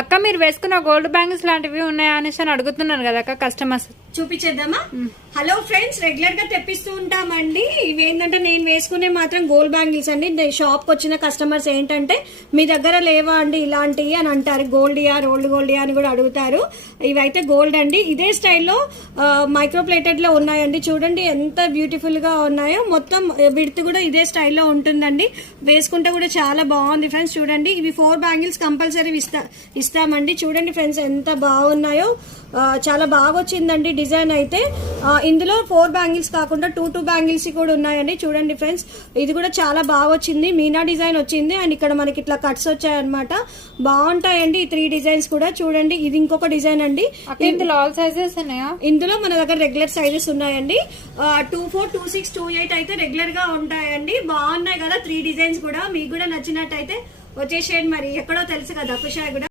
అక్క మీరు వేసుకున్న గోల్డ్ బ్యాంగిల్స్ లాంటివి ఉన్నాయా అనేసి అని అడుగుతున్నారు కదా అక్క కస్టమర్స్. చూపించేద్దామా? హలో ఫ్రెండ్స్, రెగ్యులర్ గా తెప్పిస్తూ ఉంటామండి. ఇవి ఏంటంటే నేను వేసుకునే మాత్రం గోల్డ్ బ్యాంగిల్స్ అండి. షాప్ కి వచ్చిన కస్టమర్స్ ఏంటంటే మీ దగ్గర లేవా అండి ఇలాంటివి అని అంటారు. గోల్డియా, రోల్డ్ గోల్డియా అని కూడా అడుగుతారు. ఇవైతే గోల్డ్ అండి. ఇదే స్టైల్లో మైక్రో ప్లేటెడ్ లో ఉన్నాయండి. చూడండి ఎంత బ్యూటిఫుల్ గా ఉన్నాయో. మొత్తం విడ్త్ కూడా ఇదే స్టైల్లో ఉంటుందండి. వేసుకుంటే కూడా చాలా బాగుంది ఫ్రెండ్స్. చూడండి, ఇవి 4 బ్యాంగిల్స్ కంపల్సరీ ఇస్తామండి. చూడండి ఫ్రెండ్స్ ఎంత బాగున్నాయో. చాలా బాగా వచ్చిందండి డిజైన్ అయితే. ఇందులో 4 బ్యాంగిల్స్ కాకుండా 2 బ్యాంగిల్స్ కూడా ఉన్నాయండి. చూడండి ఫ్రెండ్స్, ఇది కూడా చాలా బాగా వచ్చింది. మీనా డిజైన్ వచ్చింది అండ్ ఇక్కడ మనకి ఇట్లా కట్స్ వచ్చాయన్నమాట. బాగుంటాయండి ఈ 3 డిజైన్స్ కూడా. చూడండి, ఇది ఇంకొక డిజైన్ అండి. ఇందులో ఆల్ సైజెస్ ఉన్నాయా? ఇందులో మన దగ్గర రెగ్యులర్ సైజెస్ ఉన్నాయండి. 24, 26, 28 అయితే రెగ్యులర్ గా ఉంటాయండి. బాగున్నాయి కదా 3 డిజైన్స్ కూడా. మీకు కూడా నచ్చినట్టయితే వచ్చేసేయండి. మరి ఎక్కడో తెలుసు కదా కుషాయి కూడా.